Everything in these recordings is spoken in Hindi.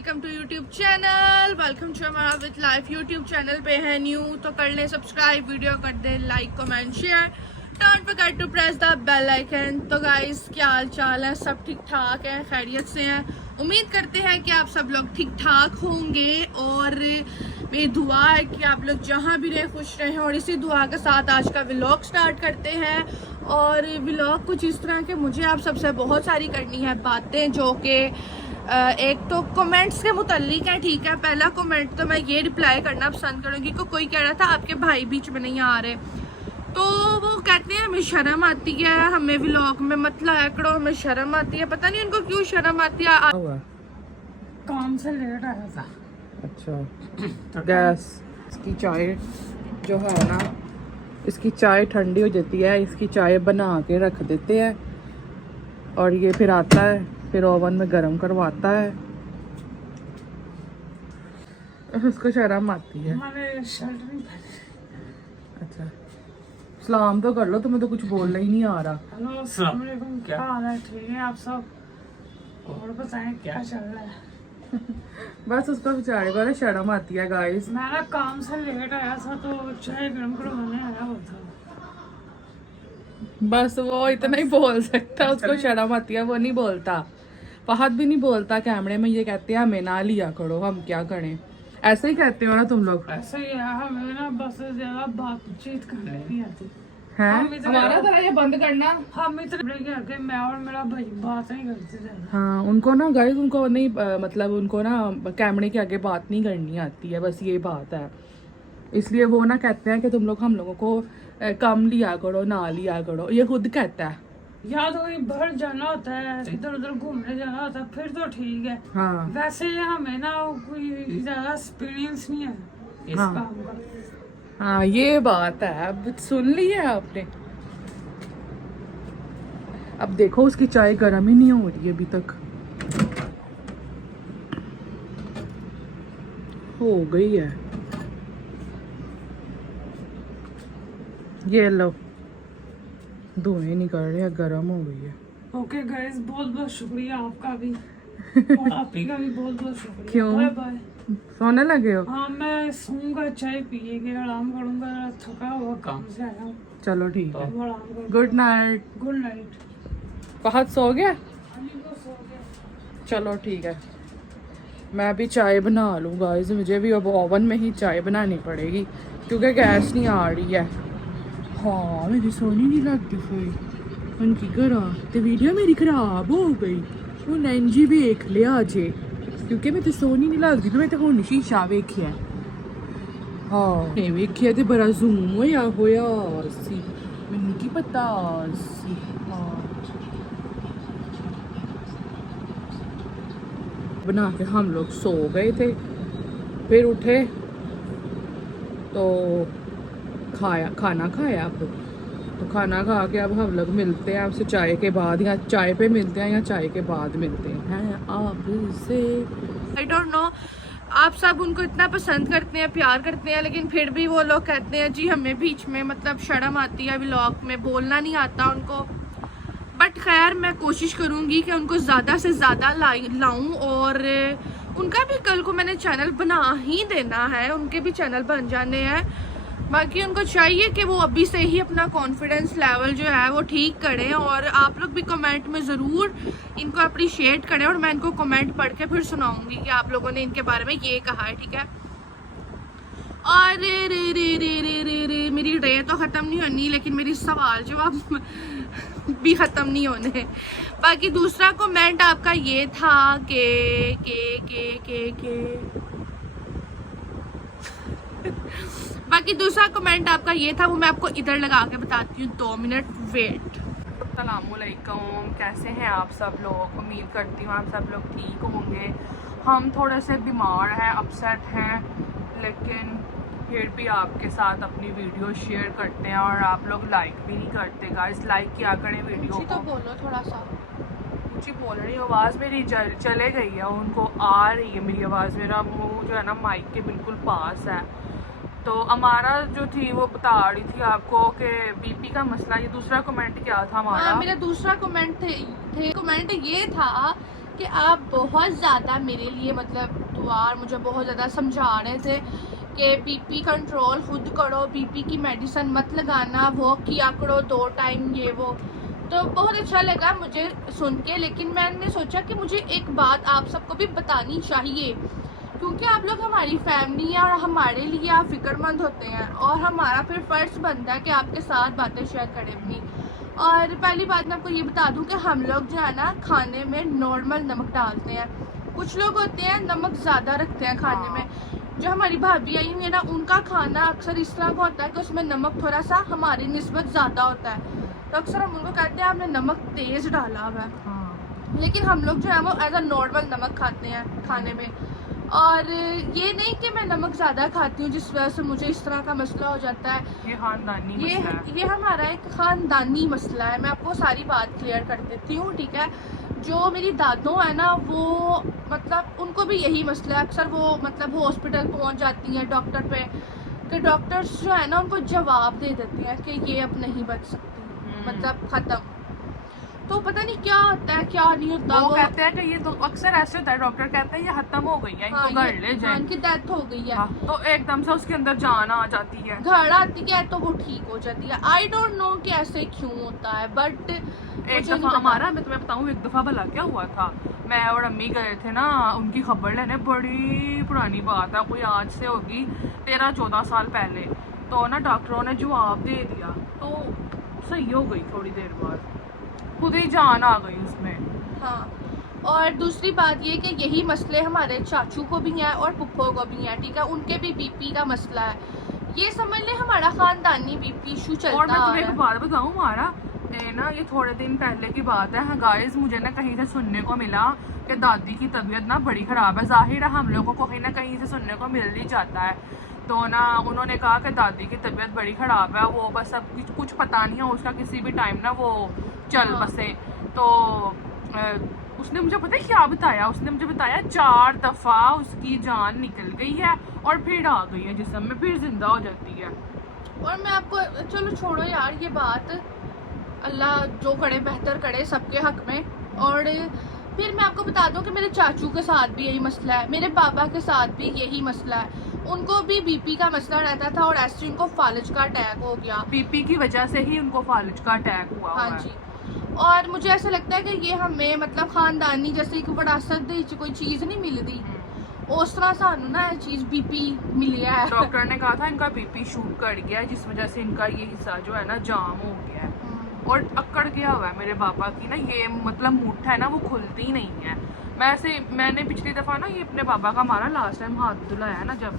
Welcome to YouTube channel. Welcome to हमारा विद लाइफ यूट्यूब चैनल पे है न्यू तो कर ले सब्सक्राइब, वीडियो कर दे like, comment, share, don't forget to press the bell icon. तो गाइस क्या हाल चाल है? सब ठीक ठाक है, खैरियत से हैं। उम्मीद करते हैं कि आप सब लोग ठीक ठाक होंगे और मेरी दुआ है कि आप लोग जहाँ भी रहे खुश रहें। और इसी दुआ के साथ आज का व्लॉग स्टार्ट करते हैं। और व्लॉग कुछ इस तरह के मुझे आप सबसे बहुत सारी करनी है बातें, जो कि एक तो कमेंट्स के मुतालिक है। ठीक है, पहला कमेंट तो मैं ये रिप्लाई करना पसंद करूँगी कि कोई कह रहा था आपके भाई बीच में नहीं आ रहे, तो वो कहते हैं हमें शर्म आती है, हमें व्लॉग में मत लाया करो, हमें शर्म आती है। पता नहीं उनको क्यों शर्म आती है। काम से लेट आया था। अच्छा गैस इसकी चाय जो है ना, इसकी चाय ठंडी हो जाती है, इसकी चाय बना के रख देते हैं और ये फिर आता है, फिर ओवन में गर्म करवाता है। उसको शर्म आती है। मैंने शर्ट नहीं पहनी। अच्छा सलाम तो कर लो, तुम्हें तो कुछ बोलना ही नहीं आ रहा। हेलो, अस्सलाम वालेकुम, क्या हाल है? ठीक है आप सब? और बताएं क्या चल रहा है? बस उसको बेचारे को ना शर्म आती है गाइस। मैं ना काम से लेट आया था तो चाय गर्म करवाने आया हुआ था। बस वो इतना ही बोल सकता, उसको शर्म आती है, वो नहीं बोलता। फहद भी नहीं बोलता कैमरे में, ये कहते हैं हमें ना लिया करो, हम क्या करें। ऐसे ही कहते हो ना तुम लोग? ऐसे ही है, हमें ना बस ज्यादा बातचीत करने नहीं आती हैं? हम हमारा तरह ये बंद करना। हम इतने के आगे मैं और मेरा भाई बात नहीं करते ज्यादा। हाँ उनको ना गाइस, उनको नहीं मतलब उनको ना कैमरे के आगे बात नहीं करनी आती है, बस ये बात है। इसलिए वो ना कहते हैं कि तुम लोग हम लोगों को कम लिया करो, ना लिया करो। ये खुद कहता है। या तो कहीं बाहर जाना होता है, इधर उधर घूमने जाना होता है, फिर तो ठीक है। हाँ वैसे हमें ना कोई ज्यादा एक्सपीरियंस नहीं है इस हाँ। काम का। हाँ ये बात है। अब सुन ली है आपने? अब देखो उसकी चाय गर्म ही नहीं हो रही है अभी तक। हो गई है, ये लो, धुएं निकल रहे हैं, गर्म हो गई है। ओके गाइस, बहुत बहुत शुक्रिया आपका भी और आपकी का भी बहुत बहुत शुक्रिया। क्यों? Bye bye. सोने लगे हो? हाँ मैं सोऊंगा, चाय पिएंगे, आराम करूंगा, थका हुआ काम से आया हूँ। चलो ठीक है, अब आराम करूंगा। Good night. Good night. बहुत सो गया? अली को सो गया। चलो ठीक है, मैं भी चाय बना लूँगा। इस मुझे भी अब ओवन में ही चाय बनानी पड़ेगी क्योंकि गैस नहीं आ रही है। हाँ मेरी सोनी नहीं लगती फिर उनकी घरा तो वीडियो मेरी खराब हो गई। वो नैनजी भी देख लिया अजे, क्योंकि मैं तो सोनी नहीं लगती, तो मैं तो हुण शीशा वेखिया। हाँ नहीं वेखिया तो बड़ा जूम होया सी, मैनू की पता सी। हाँ बना के हम लोग सो गए थे, फिर उठे तो खाना खाया। अब तो खाना खा के अब हम लोग मिलते हैं आपसे चाय के बाद, या चाय पे मिलते हैं या चाय के बाद मिलते हैं आपसे। आई डोंट नो, आप सब उनको इतना पसंद करते हैं, प्यार करते हैं, लेकिन फिर भी वो लोग कहते हैं जी हमें बीच में मतलब शर्म आती है, व्लॉग में बोलना नहीं आता उनको। बट खैर मैं कोशिश करूँगी कि उनको ज़्यादा से ज़्यादा लाऊं। और उनका भी कल को मैंने चैनल बना ही देना है, उनके भी चैनल बन जाने हैं। बाकी उनको चाहिए कि वो अभी से ही अपना कॉन्फिडेंस लेवल जो है वो ठीक करें। और आप लोग भी कमेंट में ज़रूर इनको अप्रिशिएट करें और मैं इनको कमेंट पढ़ के फिर सुनाऊंगी कि आप लोगों ने इनके बारे में ये कहा है, ठीक है। और रे रे रे रे रे रे रे मेरी रे तो ख़त्म नहीं होनी, लेकिन मेरी सवाल जवाब भी ख़त्म नहीं होने। बाकी दूसरा कमेंट आपका ये था बाकी दूसरा कमेंट आपका ये था, वो मैं आपको इधर लगा के बताती हूँ, 2 मिनट वेट। अस्सलामुअलैकुम, कैसे हैं आप सब लोग? उम्मीद करती हूँ आप सब लोग ठीक होंगे। हम थोड़े से बीमार हैं, अपसेट हैं, लेकिन फिर भी आपके साथ अपनी वीडियो शेयर करते हैं और आप लोग लाइक भी नहीं करते। गाइस लाइक किया करें वीडियो को। तो बोलो थोड़ा सा ऊँची बोल रही हूँ, आवाज़ मेरी चले गई है, उनको आ रही है मेरी आवाज़। मेरा मुंह जो है ना माइक के बिल्कुल पास है। तो हमारा जो थी वो बता रही थी आपको कि बीपी का मसला। ये दूसरा कमेंट क्या था हमारा? मेरा दूसरा कमेंट कमेंट ये था कि आप बहुत ज़्यादा मेरे लिए मतलब दुआ मुझे बहुत ज़्यादा समझा रहे थे कि बीपी कंट्रोल खुद करो, बीपी की मेडिसिन मत लगाना, वॉक किया करो 2 टाइम, ये वो। तो बहुत अच्छा लगा मुझे सुन के, लेकिन मैंने सोचा कि मुझे एक बात आप सबको भी बतानी चाहिए, क्योंकि आप लोग हमारी फैमिली हैं और हमारे लिए आप फिक्रमंद होते हैं, और हमारा फिर फ़र्ज़ बनता है कि आपके साथ बातें शेयर करें अपनी। और पहली बात मैं आपको ये बता दूं कि हम लोग जो है ना खाने में नॉर्मल नमक डालते हैं, कुछ लोग होते हैं नमक ज़्यादा रखते हैं खाने में। जो हमारी भाभी आई हुई है ना, उनका खाना अक्सर इस तरह का होता है कि उसमें नमक थोड़ा सा हमारी निस्बत ज़्यादा होता है, तो अक्सर हम उनको कहते हैं आपने नमक तेज़ डाला हुआ है। हाँ। लेकिन हम लोग जो है वो एज अ नॉर्मल नमक खाते हैं खाने में। और ये नहीं कि मैं नमक ज़्यादा खाती हूँ जिस वजह से मुझे इस तरह का मसला हो जाता है, ये खानदानी मसला है। ये हमारा एक ख़ानदानी मसला है। मैं आपको सारी बात क्लियर कर देती हूँ, ठीक है। जो मेरी दादों है ना, वो मतलब उनको भी यही मसला है। अक्सर वो मतलब हॉस्पिटल पहुँच जाती हैं डॉक्टर पे, कि डॉक्टर्स जो है ना उनको जवाब दे देते हैं कि ये अब नहीं बच सकती, मतलब ख़त्म। तो पता नहीं क्या होता है क्या नहीं होता। वो कहते हैं कि ये तो अक्सर ऐसे होता है, डॉक्टर कहते हैं ये खत्म हो गई है, इनको घर ले जाए, इनकी डेथ हो गई है। हाँ, तो एकदम से उसके अंदर जान आ जाती है, घर आती है तो वो ठीक हो जाती है। आई डोंट नो कि ऐसे क्यों होता है, बट एक दफा हमारा, मैं तुम्हें बताऊं, एक दफा भला क्या हुआ था, मैं और अम्मी गए थे ना उनकी खबर लेने, बड़ी पुरानी बात है, कोई आज से होगी 13-14 साल पहले। तो ना डॉक्टरों ने जवाब दे दिया, तो सही हो गई, थोड़ी देर बाद खुद ही जान आ गई उसमें। हाँ, और दूसरी बात ये कि यही मसले हमारे चाचू को भी हैं और पुप्पो को भी हैं, ठीक है। उनके भी बीपी का मसला है, ये समझ ले हमारा खानदानी बीपी इशू चलता और मैं आ तुम्हें रहा एक है। बात बताऊं, हमारा ना ये थोड़े दिन पहले की बात है, हाँ गाइस, मुझे ना कहीं से सुनने को मिला कि दादी की तबीयत ना बड़ी ख़राब है। जाहिर है हम लोगों को कहीं ना कहीं से सुनने को मिल ही जाता है। तो ना उन्होंने कहा कि दादी की तबीयत बड़ी ख़राब है, वो बस अब कुछ पता नहीं है उसका, किसी भी टाइम ना वो चल बसे। तो उसने मुझे पता है क्या बताया, उसने मुझे बताया 4 दफ़ा उसकी जान निकल गई है और फिर आ गई है जिस्म में, फिर जिंदा हो जाती है। और मैं आपको, चलो छोड़ो यार ये बात, अल्लाह जो करे बेहतर करे सबके हक में। और फिर मैं आपको बता दूं कि मेरे चाचू के साथ भी यही मसला है, मेरे पापा के साथ भी यही मसला है। उनको भी बीपी का मसला रहता था और ऐसे उनको फालिज का अटैक हो गया। बीपी की वजह से ही उनको फालिज का अटैक हुआ। हाँ जी। और मुझे ऐसा लगता है कि ये हमें मतलब खानदानी जैसे एक विरासत दी कोई चीज़ नहीं मिलती, उस तरह सानू ना ये चीज़ बीपी मिली है। डॉक्टर ने कहा था इनका बीपी शूट कर गया है, जिस वजह से इनका ये हिस्सा जो है ना जाम हो गया है और अकड़ गया हुआ है। मेरे पापा की ना ये मतलब मुठ है ना, वो खुलती ही नहीं है। मैंने पिछली दफ़ा ना ये अपने पापा का हमारा लास्ट टाइम हाथ धुलाया ना जब,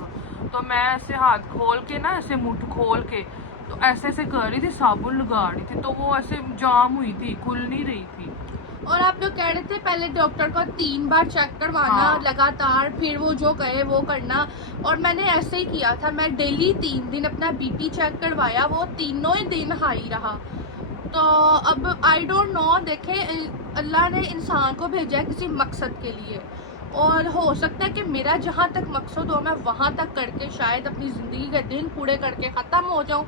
तो मैं ऐसे हाथ खोल के ना, ऐसे मुठ खोल के तो ऐसे ऐसे कर रही थी, साबुन लगा रही थी, तो वो ऐसे जाम हुई थी, खुल नहीं रही थी। और आप लोग कह रहे थे पहले डॉक्टर को 3 बार चेक करवाना, हाँ। लगातार, फिर वो जो कहे वो करना। और मैंने ऐसे ही किया था, मैं डेली 3 दिन अपना बीपी चेक करवाया, वो तीनों ही दिन हाई रहा। तो अब आई डोंट नो, देखें अल्लाह ने इंसान को भेजा है किसी मकसद के लिए, और हो सकता है कि मेरा जहाँ तक मकसद हो मैं वहाँ तक करके शायद अपनी ज़िंदगी के दिन पूरे करके ख़त्म हो जाऊँ।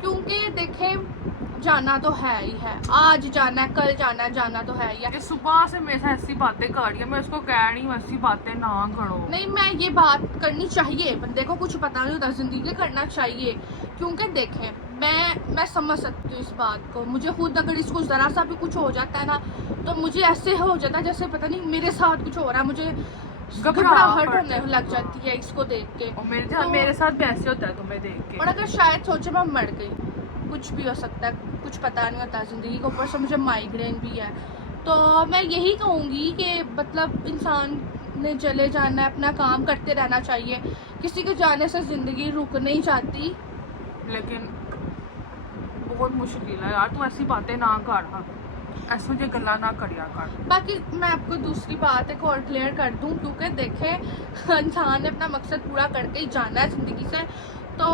क्योंकि देखें जाना तो है ही है, आज जाना है, कल जाना है, जाना तो है ही है। ये सुबह से मेरे साथ ऐसी बातें कर रही है, मैं उसको कह रही हूँ ऐसी बातें ना करो। नहीं, मैं ये बात करनी चाहिए, बंदे को कुछ पता नहीं होता, ज़िंदगी करना चाहिए। क्योंकि देखें मैं समझ सकती हूँ इस बात को, मुझे खुद अगर इसको ज़रा सा भी कुछ हो जाता है ना, तो मुझे ऐसे हो जाता है जैसे पता नहीं मेरे साथ कुछ हो रहा है, मुझे घबराहट होने लग जाती है इसको देख के। और तो मेरे साथ भी ऐसे होता है तुम्हें देख के। और अगर शायद सोचे मैं मर गई, कुछ भी हो सकता है, कुछ पता नहीं होता ज़िंदगी के ऊपर से मुझे माइग्रेन भी है। तो मैं यही कहूँगी कि मतलब इंसान ने चले जाना है, अपना काम करते रहना चाहिए, किसी के जाने से ज़िंदगी रुक नहीं जाती। लेकिन बहुत मुश्किल है यार, तू ऐसी बातें ना कर, ऐसे जो गल्ला ना करिया कर। बाकी मैं आपको दूसरी बात एक और क्लियर कर दूं, क्योंकि देखें इंसान ने अपना मकसद पूरा करके ही जाना है ज़िंदगी से। तो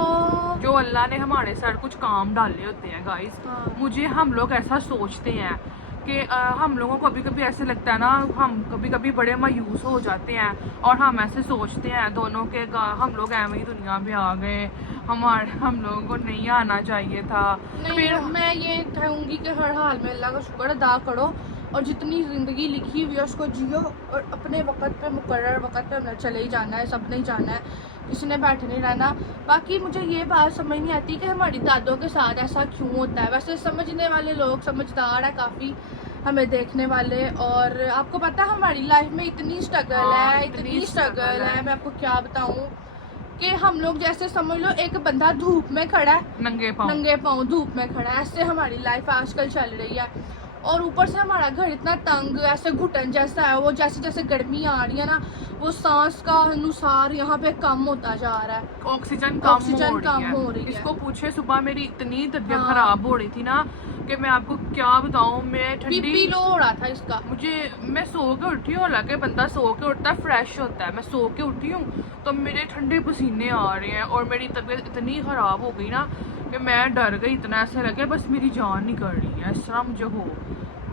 जो अल्लाह ने हमारे सर कुछ काम डाले होते हैं गाइस, हाँ। मुझे हम लोग ऐसा सोचते हैं कि हम लोगों को कभी कभी ऐसे लगता है ना, हम कभी कभी बड़े मायूस हो जाते हैं और हम ऐसे सोचते हैं दोनों के हम लोग ऐਵੇਂ ही दुनिया में आ गए, हम लोगों को नहीं आना चाहिए था। नहीं, फिर मैं ये कहूँगी कि हर हाल में अल्लाह का शुक्र अदा करो और जितनी ज़िंदगी लिखी हुई है उसको जियो, और अपने वक़्त पे मुकर्रर वक़्त पे हमने चले ही जाना है, सब नहीं जाना है, किसी ने बैठे नहीं रहना। बाकी मुझे ये बात समझ नहीं आती कि हमारी दादों के साथ ऐसा क्यों होता है। वैसे समझने वाले लोग समझदार है काफ़ी, हमें देखने वाले, और आपको पता है हमारी लाइफ में इतनी स्ट्रगल है, इतनी स्ट्रगल है, मैं आपको क्या बताऊँ कि हम लोग जैसे समझ लो एक बंदा धूप में खड़ा है, नंगे पाँव धूप में खड़ा है, ऐसे हमारी लाइफ आजकल चल रही है। और ऊपर से हमारा घर इतना तंग, ऐसे घुटन जैसा है, वो जैसे जैसे गर्मी आ रही है ना, वो सांस का अनुसार यहाँ पे कम होता जा रहा है, ऑक्सीजन कम हो रही है। है। इसको पूछे, सुबह मेरी इतनी तबीयत हाँ। खराब हो रही थी ना कि मैं आपको क्या बताऊं, मैं बीपी ठंडी लो हो रहा था इसका। मैं सो के उठी हूँ, हालांकि बंदा सो के उठता है फ्रेश होता है, मैं सो के उठी हूँ तो मेरे ठंडे पसीने आ रहे हैं और मेरी तबीयत इतनी ख़राब हो गई ना कि मैं डर गई, इतना ऐसे लगे बस मेरी जान निकल रही है, इस तरह मुझे हो,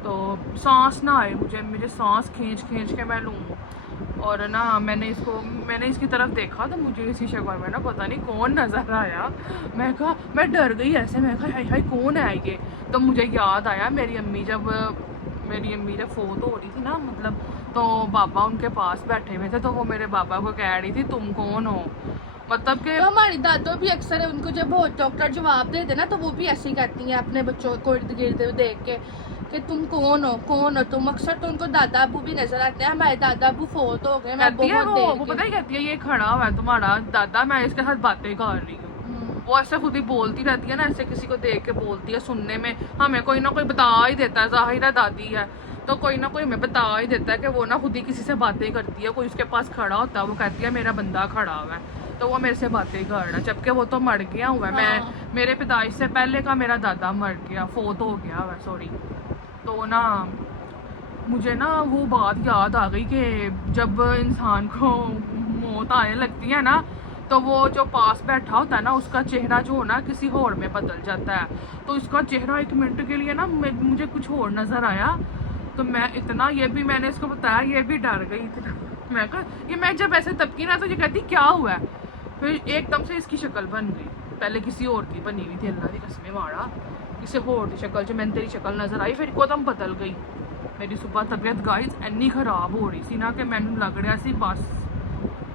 तो सांस ना आए मुझे सांस खींच के मैं लूँ। और ना मैंने इसकी तरफ देखा तो मुझे इसी शक्ल में ना पता नहीं कौन नज़र आया, मैं कहा, मैं डर गई ऐसे, मैं कहा हाय हाय कौन है ये। तो मुझे याद आया मेरी अम्मी जब फोत हो रही थी ना, मतलब तो बाबा उनके पास बैठे हुए थे, तो वो मेरे बाबा को कह रही थी तुम कौन हो, मतलब कि तो हमारी दादो भी अक्सर है, उनको जब डॉक्टर जवाब दे देना तो वो भी ऐसे ही कहती हैं अपने बच्चों को इर्द गिर्द देख के कि तुम कौन हो तुम। अक्सर तो उनको दादा अबू भी नजर आते हैं, हमारे दादा अबू फोत हो गए, मैं कहती है बहुत वो पता ही कहती है ये खड़ा हुआ है तुम्हारा दादा, मैं इसके साथ बातें कर रही हूँ। वो ऐसे खुद ही बोलती रहती है ना, ऐसे किसी को देख के बोलती है, सुनने में हमें कोई ना कोई बता ही देता है, जाहिर है दादी है तो कोई ना कोई हमें बता ही देता है कि वो ना खुद ही किसी से बातें करती है, कोई उसके पास खड़ा होता है, वो कहती है मेरा बंदा खड़ा हुआ है तो वो मेरे से बातें कर रहा है, जबकि वो तो मर गया हुआ है। मैं मेरे पैदाइश से पहले का मेरा दादा मर गया, फोत हो गया हुआ, सॉरी। तो ना मुझे ना वो बात याद आ गई कि जब इंसान को मौत आने लगती है ना तो वो जो पास बैठा होता है ना उसका चेहरा जो ना किसी और में बदल जाता है, तो इसका चेहरा एक मिनट के लिए ना मुझे कुछ और नज़र आया, तो मैं इतना, ये भी मैंने इसको बताया, ये भी डर गई इतना, मैं कहा ये मैं जब ऐसे तबकी ना तो ये कहती क्या हुआ है, फिर एकदम से इसकी शक्ल बन गई, पहले किसी और की बनी हुई थी, अल्लाह की कसम मारा किसी और की शक्ल, जो मैंने तेरी शक्ल नज़र आई, फिर एकदम बदल गई मेरी। सुबह तबीयत गाइस इतनी ख़राब हो रही थी ना कि मैंने लग रहा सी बस,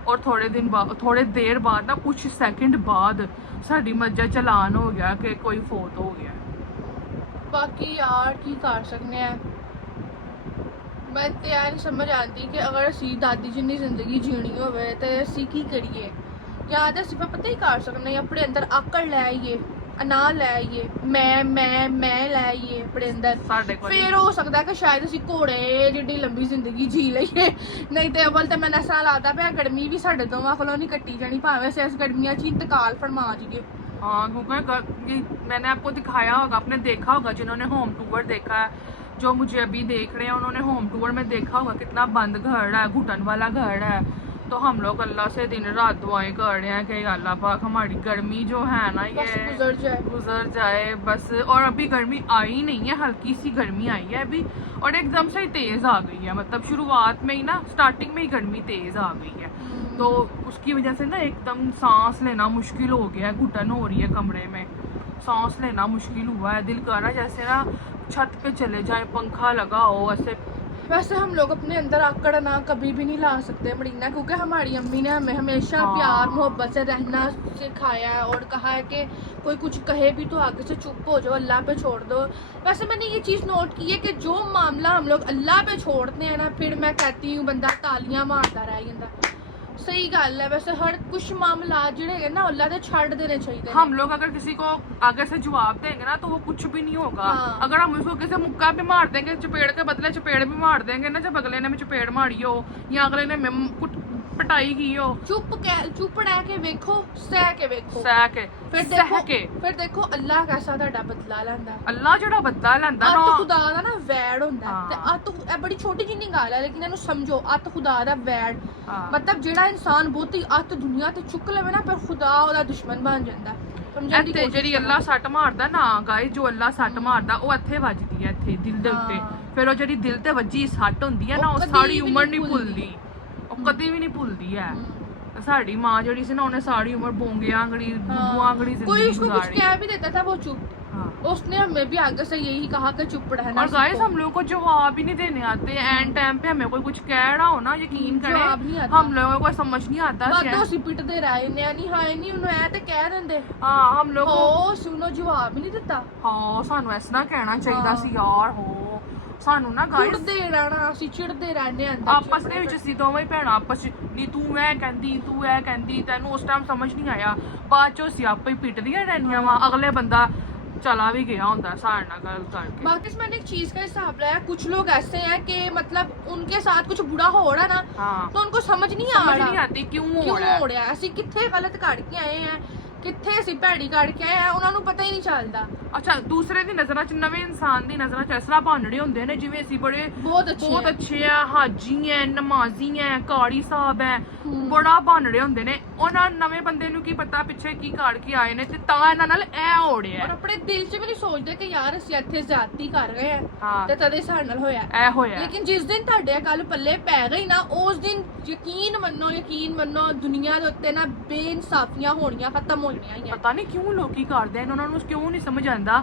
और थोड़े देर बाद ना कुछ सेकंड बाद साड़ी मज्जा चलान हो गया कि कोई फोत हो गया। बाकी यार की कर सकने हैं, मैं तो यार समझ आती कि अगर असी दादी जिन्नी जिंदगी जीनी होवे ते असी की करिए, या ते सिर्फ पता ही कर सकने अपने अंदर आकड़ ले आइए, अना ले आइए, मैं ले आइए अपने अंदर, फिर हो सकता है कि शायद असी घोड़े जिड्डी लंबी जिंदगी जी लईए, नहीं तो अवल तो मैंने ऐसा लगता पे गर्मी भी साढ़े दोवां कोलों नहीं कट्टी जानी, भावें अस इस गर्मियां च इंतकाल फरमा जाइए। हाँ, क्योंकि मैंने आपको दिखाया होगा, आपने देखा होगा, जिन्होंने होम टूर देखा है, जो मुझे अभी देख रहे हैं उन्होंने होम टूर में देखा होगा कितना बंद घर है, घुटन वाला घर है। तो हम लोग अल्लाह से दिन रात दुआएं कर रहे हैं कि अल्लाह पाक हमारी गर्मी जो है ना ये गुजर जाए बस। और अभी गर्मी आई नहीं है, हल्की सी गर्मी आई है अभी, और एकदम से ही तेज़ आ गई है, मतलब शुरुआत में ही ना स्टार्टिंग में ही गर्मी तेज़ आ गई है, तो उसकी वजह से ना एकदम सांस लेना मुश्किल हो गया है, घुटन हो रही है कमरे में, सांस लेना मुश्किल हुआ है, दिल कर रहा है जैसे ना छत पे चले जाए, पंखा लगा हो ऐसे। वैसे हम लोग अपने अंदर आकड़ ना कभी भी नहीं ला सकते मरीना, क्योंकि हमारी अम्मी ने हमें हमेशा प्यार मोहब्बत से रहना सिखाया है और कहा है कि कोई कुछ कहे भी तो आगे से चुप हो जाओ, अल्लाह पे छोड़ दो। वैसे मैंने ये चीज़ नोट की है कि जो मामला हम लोग अल्लाह पे छोड़ते हैं ना, फिर मैं कहती हूँ बंदा तालियां मारता रह जाता, सही गल है। वैसे हर कुछ मामला जिहड़े है ना अल्लाह दे छड़ देने चाहिए। हम लोग अगर किसी को आगे से जवाब देंगे ना तो वो कुछ भी नहीं होगा। हाँ। अगर हम उसको किसी मुक्का भी मार देंगे, चपेड़ के बदले चपेड़ भी मार देंगे ना, जब अगले ने चपेड़ मारी हो या अगले ने कुछ पिटाई की हो, चुप रह के वेखो, सह के वेखो, फिर देखो अल्लाह कैसा तुहाडा बदला लैंदा। अल्लाह जेड़ा बदला लैंदा ना, अत खुदा दा ना वैड हुंदा है, ते अत बड़ी छोटी जिन्नी गल है, लेकिन इहनूं समझो, अत खुदा दा वैड, मतलब जेड़ा इंसान बहुती अत दुनिया ते चुक लवे ना, पर खुदा ओहदा दुश्मन बन जांदा। इत्थे जेड़ी अल्लाह सट मारदा ना गाइस, जो अल्लाह सट मारदा ओह इत्थे वजदी है, इत्थे दिल दे उत्ते, फिर ओह जेड़ी दिल ते वजी सट हुंदी है ना, ओह सारी उम्र नहीं भुलदी, ओह कदी भी नहीं भुलदी है। साड़ी माँ जड़ी सी ना, उन्हें सारी उम्र बोंगे आंगड़ी बुआ आंगड़ी कोई उसको कुछ कह भी देता था वो चुप, हाँ। उसने हमें भी आगे से यही कहा कि चुप रहना और गाइस सीखो। हम लोगों को जवाब ही नहीं देने आते एंड टाइम पे हमें कोई कुछ कह रहा हो ना यकीन जवाब नहीं करें आता। हम लोगों को समझ नहीं आता ਬਾਦੋਂ ਅਸੀਂ ਪਿੱਟਦੇ ਰਹੇ ਨੇ ਨਹੀਂ ਹਾਏ ਨਹੀਂ ਉਹਨੂੰ ਐ ਤੇ ਕਹਿ ਦਿੰਦੇ हाँ हम लोग ਹੋ ਸੁਣੋ ਜਵਾਬ ਹੀ ਨਹੀਂ ਦਿੱਤਾ ਹਾਂ ਸਾਨੂੰ ਇਸ ਤਰ੍ਹਾਂ ਕਹਿਣਾ ਚਾਹੀਦਾ ਹਾਂ। ਸੀ ਯਾਰ ਹੋ ਸਾਨੂੰ ਨਾ ਗਾਇਸ ਚਿੜਦੇ ਰਹਿਣਾ ਅਸੀਂ ਚਿੜਦੇ ਰਹਿੰਦੇ ਆਂ ਅੰਦਰ ਆਪਸ ਦੇ ਵਿੱਚ ਅਸੀਂ ਦੋਵੇਂ ਭੈਣਾਂ ਆਪਸ ਵਿੱਚ ਨਹੀਂ ਤੂੰ ਐ ਕਹਿੰਦੀ ਤੈਨੂੰ ਉਸ ਟਾਈਮ ਸਮਝ ਨਹੀਂ ਆਇਆ ਬਾਅਦ ਚੋਂ ਅਸੀਂ ਆਪੇ ਹੀ ਪਿੱਟਦੀਆਂ ਰਹਿੰਦੀਆਂ ਵਾ ਅਗਲੇ ਬੰਦਾ चला भी गया होता है सारे ना गल करके बाकी मैंने एक चीज का हिसाब लगाया कुछ लोग ऐसे हैं कि मतलब उनके साथ कुछ बुरा हो रहा ना हाँ तो उनको समझ नहीं आ समझ रहा नहीं आती क्यों हो क्यों रहा है हो ਰਿਹਾ ਅਸੀਂ ਕਿੱਥੇ ਗਲਤ ਕੱਢ ਕੇ ਆਏ ਆ ਕਿੱਥੇ ਅਸੀਂ ਭੈੜੀ ਕੱਢ ਕੇ ਆਏ ਆ ਉਹਨਾਂ ਨੂੰ ਪਤਾ ਹੀ ਨਹੀਂ ਚੱਲਦਾ ਅੱਛਾ ਦੂਸਰੇ ਦੀ ਨਜ਼ਰਾਂ 'ਚ ਨਵੇਂ ਇਨਸਾਨ ਦੀ ਨਜ਼ਰਾਂ 'ਚ ਇਸ ਤਰ੍ਹਾਂ ਭਾਂਡੜੇ ਹੁੰਦੇ ਨੇ ਜਿਵੇਂ ਅਸੀਂ ਬੜੇ ਬਹੁਤ ਬਹੁਤ ਅੱਛੇ ਅੱਛੇ ਆ ਹਾਜੀ ਐ ਨਮਾਜ਼ੀ ਐ ਕਾੜੀ ਸਾਹਿਬ ਐ ਹਮ। ਬੜਾ ਭਾਂਡੜੇ ਹੁੰਦੇ ਨੇ ਉਹਨਾਂ ਨਵੇਂ ਬੰਦੇ ਨੂੰ ਕੀ ਪਤਾ ਪਿੱਛੇ ਕੀ ਕਾੜ ਕੇ ਆਏ ਨੇ ਤੇ ਤਾਂ ਇਹਨਾਂ ਨਾਲ ਐ ਹੋ ਰਿਹਾ ਔਰ ਆਪਣੇ ਦਿਲ 'ਚ ਵੀ ਨਹੀਂ ਸੋਚਦੇ ਕਿ ਯਾਰ ਅਸੀਂ ਇੱਥੇ ਜ਼ਿਆਦਤੀ ਕਰ ਰਹੇ ਆ ਹਾਂ ਤੇ ਤਦੇ ਸਾਡੇ ਨਾਲ ਹੋਇਆ ਐ ਹੋਇਆ ਲੇਕਿਨ ਜਿਸ ਦਿਨ ਤੁਹਾਡੇ ਗੱਲ ਪੱਲੇ ਪੈ ਗਈ ਨਾ ਉਸ ਦਿਨ ਯਕੀਨ ਮੰਨੋ ਦੁਨੀਆ ਦੇ ਉੱਤੇ ਨਾ ਬੇਇਨਸਾਫੀਆਂ ਹੋਣੀਆਂ ਖਤਮ ਹੋ ਜਾਣੀਆਂ ਹੀ ਆ ਪਤਾ ਨਹੀਂ ਕਿਉਂ ਲੋਕੀ ਕਰਦੇ ਨੇ ਉਹਨਾਂ ਨੂੰ ਕਿਉਂ ਨਹੀਂ ਸਮਝ ਆਉਂਦਾ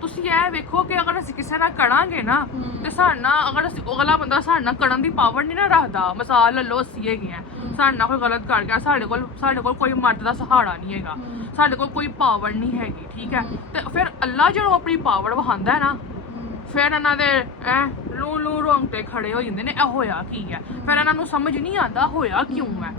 ਤੁਸੀਂ ਇਹ ਵੇਖੋ ਕਿ ਅਗਰ ਅਸੀਂ ਕਿਸੇ ਨਾਲ ਕਰਾਂਗੇ ਨਾ ਤੇ ਸਾਡਾ ਅਗਰ ਅਸੀਂ ਅਗਲਾ ਬੰਦਾ ਸਾਡੇ ਨਾਲ ਕਰਨ ਦੀ ਪਾਵਰ ਨਹੀਂ ਨਾ ਰੱਖਦਾ ਮਿਸਾਲ ਲੈ ਲਓ ਅਸੀਂ ਹੈਗੇ ਆ ਸਾਡੇ ਨਾਲ ਕੋਈ ਗਲਤ ਕਰ ਗਿਆ ਸਾਡੇ ਕੋਲ ਕੋਈ ਮਰਦ ਦਾ ਸਹਾਰਾ ਨਹੀਂ ਹੈਗਾ ਸਾਡੇ ਕੋਲ ਕੋਈ ਪਾਵਰ ਨਹੀਂ ਹੈਗੀ ਠੀਕ ਹੈ ਤੇ ਫਿਰ ਅੱਲਾ ਜਦੋਂ ਆਪਣੀ ਪਾਵਰ ਵਹਾਉਂਦਾ ਹੈ ਨਾ ਫਿਰ ਇਹਨਾਂ ਦੇ ਲੂ ਰੋਂਗਟੇ ਖੜੇ ਹੋ ਜਾਂਦੇ ਨੇ ਇਹ ਹੋਇਆ ਕੀ ਹੈ ਫਿਰ ਇਹਨਾਂ ਨੂੰ ਸਮਝ ਨਹੀਂ ਆਉਂਦਾ ਹੋਇਆ ਕਿਉਂ ਹੈ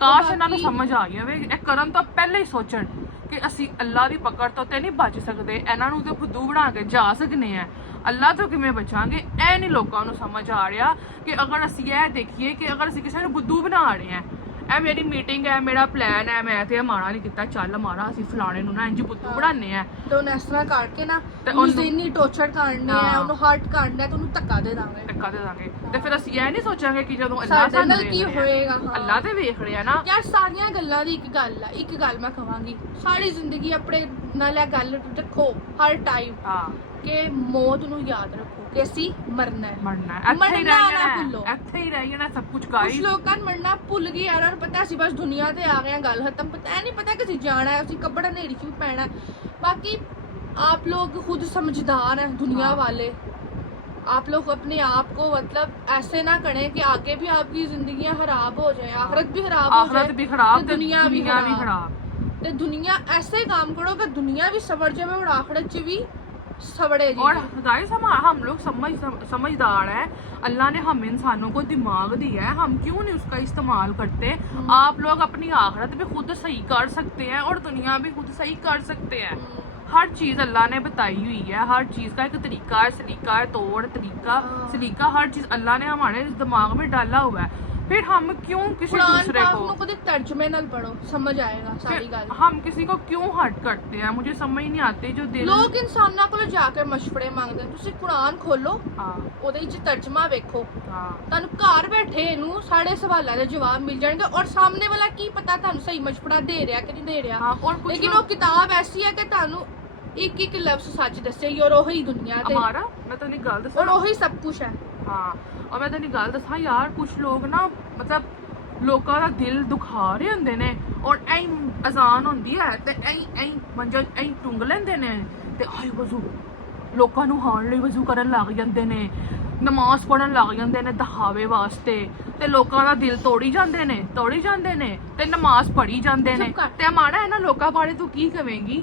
ਕਾਸ਼ ਇਹਨਾਂ ਨੂੰ ਸਮਝ ਆ ਜਾਵੇ ਇਹ ਕਰਨ ਤੋਂ ਪਹਿਲਾਂ ਹੀ ਸੋਚਣ ਕਿ ਅਸੀਂ ਅੱਲਾ ਦੀ ਪਕੜ ਤੋਂ ਤੇ ਨਹੀਂ ਬਚ ਸਕਦੇ ਇਹਨਾਂ ਨੂੰ ਤੇ ਖੁੱਦੂ ਬਣਾ ਕੇ ਜਾ ਸਕਨੇ ਆ ਅੱਲਾ ਤੋਂ ਕਿਵੇਂ ਬਚਾਂਗੇ ਇਹ ਨਹੀਂ ਲੋਕਾਂ ਨੂੰ ਸਮਝ ਆ ਰਿਹਾ ਕਿ ਅਗਰ ਅਸੀਂ ਇਹ ਦੇਖੀਏ ਕਿ ਅਗਰ ਅਸੀਂ ਕਿਸੇ ਨੂੰ ਬੁੱਧੂ ਬਣਾ ਰਹੇ ਆ ਇਹ ਮੇਰੀ ਮੀਟਿੰਗ ਹੈ ਮੇਰਾ ਪਲਾਨ ਹੈ ਮੈਂ ਤੇ ਮਾੜਾ ਨਹੀਂ ਕੀਤਾ ਚੱਲ ਮਾਰਾ ਅਸੀਂ ਫਲਾਣੇ ਨੂੰ ਨਾ ਇੰਜ ਬੁੱਧੂ ਬਣਾਉਂਦੇ ਆ ਤੇ ਉਹਨੇ ਇਸ ਤਰ੍ਹਾਂ ਕਰਕੇ ਨਾ ਤੇ ਉਹਨੂੰ ਉਹਨੂੰ- ਜ਼ਿਹਨੀ ਟੌਰਚਰ ਕਰਨੇ ਆ ਹਾਂ। ਉਹਨੂੰ ਹਰਟ ਕਰਨਾ ਤੇ ਉਹਨੂੰ ਧੱਕਾ ਦੇ ਦਾਂਗੇ ਧੱਕਾ ਦੇ ਦਾਂਗੇ ਤੇ ਫਿਰ ਅਸੀਂ ਇਹ ਨਹੀਂ ਸੋਚਾਂਗੇ ਕਿ ਜਦੋਂ ਅੱਲਾ ਸਾਡੇ ਸਾਨੂੰ ਨਾਲ ਵੇਖ ਕੀ ਰਿਹਾ ਹੋਏਗਾ ਹਾਂ। ਅੱਲਾ ਤੇ ਵੇਖ ਰਿਹਾ ਨਾ ਯਾਰ ਸਾਰੀਆਂ ਗੱਲਾਂ ਦੀ ਇੱਕ ਗੱਲ ਆ ਇੱਕ ਗੱਲ ਮੈਂ ਕਹਾਂਗੀ ਸਾਰੀ ਜ਼ਿੰਦਗੀ ਆਪਣੇ ਨਾਲ ਇਹ ਗੱਲ ਰੱਖੋ ਹਰ ਟਾਈਮ ਹਾਂ ਕਿ ਮੌਤ ਨੂੰ ਯਾਦ ਰੱਖੋ ਕਿ ਅਸੀਂ ਮਰਨਾ ਹੈ ਮਰਨਾ ਹੈ। ਇੱਥੇ ਹੀ ਮਰਨਾ ਰਹਿ ਨਾ ਜਾਣਾ ਭੁੱਲੋ। ਹੈ। ਇੱਥੇ ਹੀ ਰਹਿ ਜਾਣਾ ਸਭ ਕੁਝ ਕੁਝ ਗਾਇਸ ਲੋਕਾਂ ਨੂੰ ਮਰਨਾ ਭੁੱਲ ਗਏ ਯਾਰਾਂ ਨੂੰ ਪਤਾ ਸੀ ਬਸ ਦੁਨੀਆ ਤੇ ਆ ਗਏ ਆ ਗੱਲ ਖਤਮ ਪਤਾ ਨਹੀਂ ਪਤਾ ਕਿ ਅਸੀਂ ਜਾਣਾ ਹੈ ਅਸੀਂ ਕੱਪੜਾ ਨੇੜੀ ਚ ਵੀ ਪੈਣਾ है। बाकी आप लोग खुद समझदार हैं दुनिया हाँ। वाले आप लोग अपने आप को मतलब ऐसे ना करें कि आगे भी आपकी जिंदगियां खराब हो जाए आखिरत भी खराब हो आखिरत जाए भी खराब ते ते दुनिया भी खराब खराब ਤੇ ਦੁਨੀਆ ऐसे काम करो कि दुनिया भी सवर जाए और आखिरत च भी सवड़े और जी गाइस हम लोग समझदार हैं अल्लाह ने हम इंसानों को दिमाग दिया है हम क्यों नहीं उसका इस्तेमाल करते आप लोग अपनी आखिरत भी खुद सही कर सकते हैं और दुनिया भी खुद सही कर सकते हैं हर चीज अल्लाह ने बताई हुई है हर चीज का एक तरीका है सलीका है तौर तरीका सलीका हर चीज अल्लाह ने हमारे दिमाग में डाला हुआ है फिर हम क्यों किसी कुरान दूसरे पाक को ਨੂੰ ਕਦੇ ਤਰਜਮੇ ਨਾਲ ਪੜੋ ਸਮਝ ਆਏਗਾ ਸਾਰੀ फिर ਗੱਲ हम किसी को क्यों हर्ट करते हैं मुझे समझ नहीं आती जो दिल ਲੋਕ ਇਨਸਾਨਾਂ ਕੋਲ ਜਾ ਕੇ ਮਸ਼ਵਰੇ ਮੰਗਦੇ ਨੇ ਤੁਸੀਂ ਕੁਰਾਨ ਖੋਲੋ हाँ ਉਹਦੇ ਵਿੱਚ ਤਰਜਮਾ ਵੇਖੋ हाँ ਤੁਹਾਨੂੰ ਘਰ ਬੈਠੇ ਨੂੰ ਸਾਡੇ ਸਵਾਲਾਂ ਦੇ ਜਵਾਬ ਮਿਲ ਜਾਣਗੇ ਔਰ ਸਾਹਮਣੇ ਵਾਲਾ ਕੀ ਪਤਾ ਤੁਹਾਨੂੰ ਸਹੀ ਮਸ਼ਵਰਾ ਦੇ ਰਿਹਾ ਕਿ ਨਹੀਂ ਦੇ ਰਿਹਾ हाँ और कुछ ਲੇਕਿन ਉਹ ਕਿਤਾਬ ਐਸੀ ਹੈ ਕਿ ਤੁਹਾਨੂੰ ਇੱਕ ਇੱਕ ਲਫ਼ਜ਼ ਸੱਚ ਦੱਸੇਗੀ ਔਰ ਉਹੀ ਦੁਨੀਆ ਤੇ हमारा मैं तो नहीं गल ਔਰ ਉਹੀ ਸਭ ਕੁਝ ਹੈ हाँ और मैं तो नहीं गल दसा यार कुछ लोग ना मतलब ਲੋਕਾਂ ਦਾ ਦਿਲ ਦੁਖਾ ਰਹੇ ਹੁੰਦੇ ਨੇ ਔਰ ਐਂ ਅਜ਼ਾਨ ਹੁੰਦੀ ਹੈ ਤੇ ਐਂ ਮੰਜਾ ਐਂ ਟੁੰਗ ਲੈਂਦੇ ਨੇ ਤੇ ਆਏ ਵਜ਼ੂ ਲੋਕਾਂ ਨੂੰ ਹਾਣ ਲਈ ਵਜ਼ੂ ਕਰਨ ਲੱਗ ਜਾਂਦੇ ਨੇ ਨਮਾਜ਼ ਪੜਨ ਲੱਗ ਜਾਂਦੇ ਨੇ ਦਿਖਾਵੇ ਵਾਸਤੇ ਤੇ ਲੋਕਾਂ ਦਾ ਦਿਲ ਤੋੜੀ ਜਾਂਦੇ ਨੇ ਤੇ ਨਮਾਜ਼ ਪੜੀ ਜਾਂਦੇ ਨੇ ਚੁੱਪ ਕਰ। ਤੇ ਮਾੜਾ ਇਹਨਾਂ ਲੋਕਾਂ ਬਾਰੇ ਤੂੰ ਕੀ ਕਵੇਂਗੀ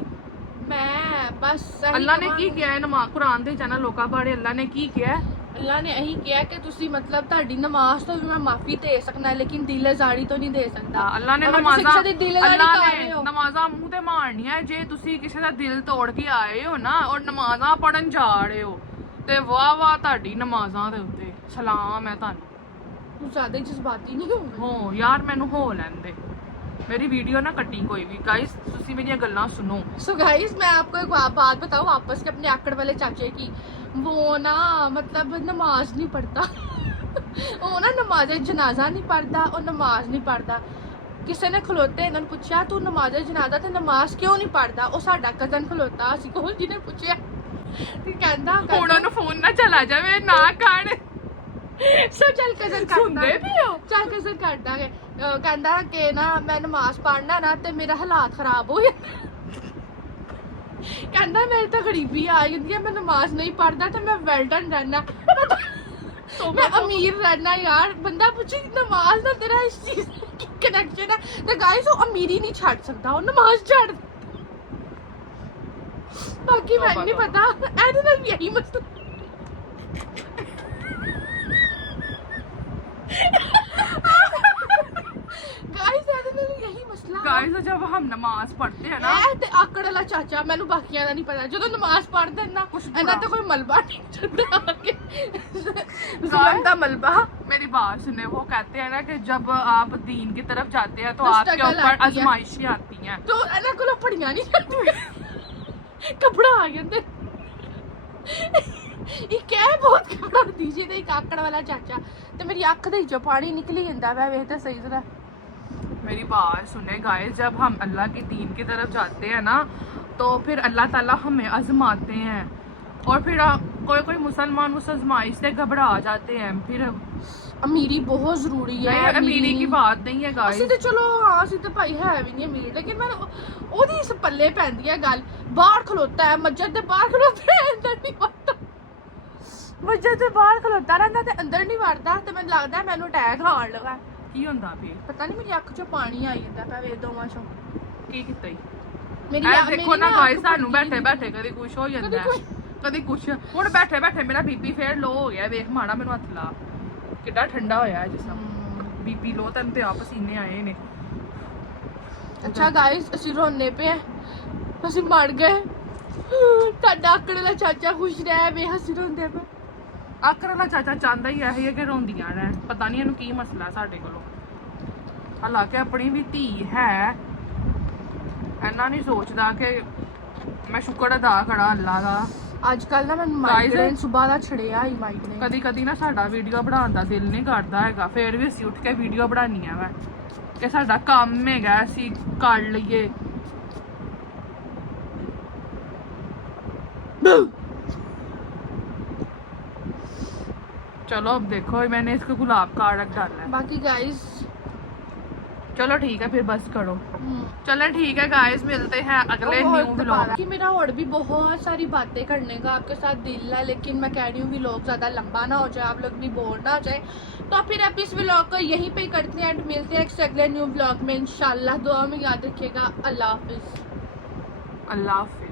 ਮੈਂ ਬਸ ਇਹੀ ਅੱਲਾ ਨੇ ਕੀ ਕਹਾਂਗੀ। ਕਿਹਾ ਹੈ ਨਮਾਜ਼ ਕੁਰਾਨ ਦੇ ਜਾਨਾ ਲੋਕਾਂ ਬਾਰੇ ਅੱਲਾ ਨੇ ਕੀ ਕਿਹਾ ਹੈ? ਅੱਲਾ ਨੇ ਇਹੀ ਕਿਹਾ ਕਿ ਤੁਸੀਂ ਮਤਲਬ ਤੁਹਾਡੀ ਨਮਾਜ਼ ਤੋਂ ਵੀ ਮੈਂ ਮਾਫੀ ਦੇ ਸਕਦਾ ਲੇਕਿਨ ਦਿਲ ਅਜ਼ਾਰੀ ਤੋਂ ਨਹੀਂ ਦੇ ਸਕਦਾ ਅੱਲਾ ਨੇ ਅਗਰ ਤੁਸੀਂ ਨਮਾਜ਼ਾਂ ਕਿਸੇ ਦੀ ਦਿਲਦਾਰੀ ਅੱਲਾ ਕਰ ਰਹੇ ਨੇ ਹੋ। ਨਮਾਜ਼ਾਂ ਮੂੰਹ ਤੇ ਮਾਰਨੀਆਂ ਜੇ ਤੁਸੀਂ ਕਿਸੇ ਦਾ ਦਿਲ ਤੋੜ ਕੇ ਆਏ ਹੋ ਨਾ ਔਰ ਨਮਾਜ਼ਾਂ ਪੜਨ ਜਾ ਰਹੇ ਹੋ ਤੇ ਵਾਹ ਵਾਹ ਤੁਹਾਡੀ ਨਮਾਜ਼ਾਂ ਦੇ ਉੱਤੇ ਸਲਾਮ ਹੈ ਤੁਹਾਨੂੰ ਤੂੰ ਜ਼ਿਆਦਾ ਹੀ ਜਜ਼ਬਾਤੀ ਨਹੀਂ ਹੋ ਹੋ ਯਾਰ ਮੈਨੂੰ ਹੋ ਲੈਂਦੇ मेरी वीडियो ना कटी कोई भी गाइस तुसी मेरी गल्लां सुनो सो गाइस मैं आपको एक बात बताऊं वापस के अपने आकड़ वाले चाचे की वो ना मतलब नमाज नहीं पढ़ता वो ना नमाज जनाजा नहीं पढ़ता और नमाज नहीं पढ़ता किसी ने खलोते इन्होंने पूछा तू नमाज जनाजा ते नमाज क्यों नहीं पढ़ता वो साडा कजन खलोता ਅਸੀਂ ਕੋਲ ਜਿਹਨੇ ਪੁੱਛਿਆ ਤੇ ਕਹਿੰਦਾ ਹੁਣ ਉਹਨੂੰ ਫੋਨ ਨਾ ਚਲਾ ਜਾਵੇ ਨਾ ਕਾਣ ਸੋ ਚੱਲ ਕਜ਼ਨ ਸੁਣਦੇ ਵੀ ਹੋ ਚੱਲ ਕਜ਼ਨ ਕਰ ਦਾਂਗੇ ਕਹਿੰਦਾ ਕਿ ਨਾ ਮੈਂ ਨਮਾਜ਼ ਪੜ੍ਹਨਾ ਨਾ ਤੇ ਮੇਰਾ ਹਾਲਾਤ ਖਰਾਬ ਹੋ ਜਾਂਦੇ कहना मेरे तो गरीबी आ जाती है, मैं नमाज नहीं पढ़ता तो मैं वेल्डन रहना, मैं अमीर रहना। यार बंदा पूछे नमाज ना तेरा इस चीज की कनेक्शन है तो गाइस वो अमीरी नहीं छाड़ सकता, वो नमाज छाड़, बाकी मैं नहीं पता। ऐसे ना यही मसला गाइस, ऐसे ना यही मसला गाइस जब हम नमाज पढ़ते हैं ना, ਐ ਤੇ ਆਕੜ ਵਾਲਾ ਚਾਚਾ, ਮੈਨੂੰ ਬਾਕੀਆਂ ਦਾ ਨਹੀਂ ਪਤਾ, ਜਦੋਂ ਨਮਾਜ਼ ਪੜ੍ਹਦੇ ਨਾ ਇਹਨਾਂ ਤੇ ਕੋਈ ਮਲਬਾ नहीं चढ़ता आके जुल्म का मलबा। मेरी बात सुने, वो कहते हैं ना कि जब आप दीन की तरफ जाते हैं तो तो आपके struggle ऊपर आती है। आजमाइशें आती हैं। तो ਇਹਨਾਂ ਕੋਲੋਂ ਪੜੀਆਂ ਨਹੀਂ ਜਾਂਦੀਆਂ, ਕਪੜਾ ਆ ਜਾਂਦੇ। ਇਹ ਕਹਿ ਬਹੁਤ ਕਪੜਾ ਦੀਜੇ ਤੇ ਇੱਕ ਆਕੜ ਵਾਲਾ ਚਾਚਾ, ਤੇ ਮੇਰੀ ਅੱਖ ਦੇ ਵਿੱਚੋਂ ਪਾਣੀ ਨਿਕਲੀ ਜਾਂਦਾ ਵਾ, ਵੇਖ ਤੇ सही तरह। मेरी बात सुने गाइस, जब हम अल्लाह की दीन की तरफ जाते हैं ना तो फिर अल्लाह ताला हमें आजमाते हैं, और फिर कोई कोई मुसलमान उस आजमाइश से घबरा जाते हैं। फिर ਅਮੀਰੀ ਬਹੁਤ ਜ਼ਰੂਰੀ ਹੈ। नहीं, अमीरी की बात नहीं है गाइस। ਅਸੀਂ ਤੇ ਚਲੋ ਹਾਂ, ਅਸੀਂ ਤੇ ਭਾਈ ਹੈ ਵੀ ਨਹੀਂ ਅਮੀਰ, ਲੇਕਿਨ ਮੈਂ ਉਹਦੀ ਇਸ ਪੱਲੇ ਪੈਂਦੀ ਹੈ ਗੱਲ। ਬਾਹਰ ਖਲੋਤਾ ਹੈ ਮਸਜਿਦ ਦੇ ਬਾਹਰ, ਖਲੋਤਾ ਹੈ ਅੰਦਰ ਨਹੀਂ ਵੜਦਾ, ਮਸਜਿਦ ਦੇ ਬਾਹਰ ਖਲੋਤਾ ਰਹਿੰਦਾ ਤੇ ਅੰਦਰ ਨਹੀਂ ਵੜਦਾ, ਤੇ ਮੈਨੂੰ ਲੱਗਦਾ ਮੈਨੂੰ ਅਟੈਕ ਆਉਣ ਲੱਗਾ। की ਹੁੰਦਾ फिर ਪਤਾ ਨਹੀਂ ਮੇਰੀ ਅੱਖ ਚੋਂ ਪਾਣੀ ਆਈ ਜਾਂਦਾ ਪਿਆ ਵੇ ਦੋਵਾਂ ਚੋਂ। की ਕੀਤਾ ਹੀ ਮੇਰੀ ਐ ਮੇਰੀ ਦੇਖੋ ਨਾ ਅੱਖ ਗਾਇਸ, ਸਾਨੂੰ ਭੱਜੀ ਬੈਠੇ ਬੈਠੇ ਕਦੀ ਕੁਛ ਹੋ ਜਾਂਦਾ ਹੈ, ਕਦੀ ਕੁਛ। ਹੁਣ ਬੈਠੇ ਬੈਠੇ ਮੇਰਾ ਬੀਪੀ ਫੇਰ ਲੋ ਹੋ ਗਿਆ, ਵੇਖ ਮਾੜਾ ਮੈਨੂੰ ਹੱਥ ਲਾ, ਕਿੱਡਾ ਠੰਡਾ ਹੋਇਆ ਹੈ ਜਿਸਮ। ਬੀਪੀ ਲੋ, ਤੈਨੂੰ ਤੇ ਆ ਪਸੀਨੇ ਆਏ ਨੇ। ਅੱਛਾ ਗਾਇਸ, ਅਸੀਂ ਰੋਣੇ ਪਏ ਆਂ, ਅਸੀਂ ਮਰ ਗਏ। ਤੁਹਾਡਾ ਆਕੜ ਵਾਲਾ ਚਾਚਾ ਖੁਸ਼ ਰਹਿ ਵੇ, ਅਸੀਂ ਰੋਂਦੇ ਪਏ। ਆਕਰ ਵਾਲਾ ਚਾਚਾ ਚਾਹੁੰਦਾ ਹੀ ਇਹ ਹੈ ਕਿ ਰੋਂਦੀਆਂ ਰਹਿਣ, ਪਤਾ ਨਹੀਂ ਇਹਨੂੰ ਕੀ ਮਸਲਾ ਸਾਡੇ ਕੋਲੋਂ। ਹਾਲਾਂਕਿ ਆਪਣੀ ਵੀ ਧੀ ਹੈ, ਇੰਨਾ ਨਹੀਂ ਸੋਚਦਾ ਕਿ ਮੈਂ ਸ਼ੁਕਰ ਅਦਾ ਕਰਾਂ ਅੱਲਾ ਦਾ। ਅੱਜ ਕੱਲ ਨਾ ਮੈਨੂੰ ਮਾਈਗ੍ਰੇਨ ਸੁਬਾਹ ਦਾ ਛੜਿਆ ਹੀ ਮਾਈਗ੍ਰੇਨ। ਕਦੀ ਕਦੀ ਨਾ ਸਾਡਾ ਵੀਡੀਓ ਬਣਾਉਣ ਦਾ ਦਿਲ ਨਹੀਂ ਕਰਦਾ ਹੈਗਾ, ਫਿਰ ਵੀ ਅਸੀਂ ਉੱਠ ਕੇ ਵੀਡੀਓ ਬਣਾਉਣੀਆਂ ਵਾ, ਕਿ ਸਾਡਾ ਕੰਮ ਹੈਗਾ, ਅਸੀਂ ਕਰ ਲਈਏ। चलो अब देखो, मैंने इसको गुलाब का अड़क डाला है। बाकी गाइस चलो ठीक है, फिर बस करो। चलो ठीक है गाइस, मिलते हैं अगले न्यू व्लॉग। कि मेरा और भी बहुत सारी बातें करने का आपके साथ दिल है, लेकिन मैं कह रही हूँ व्लॉग ज़्यादा लंबा ना हो जाए, आप लोग भी बोर ना हो जाए, तो फिर अब इस व्लॉग को यहीं पे करते हैं एंड मिलते हैं एक अगले न्यू व्लॉग में इंशाल्लाह। दुआ में याद रखिएगा। अल्लाह हाफिज़। अल्लाह हाफिज़।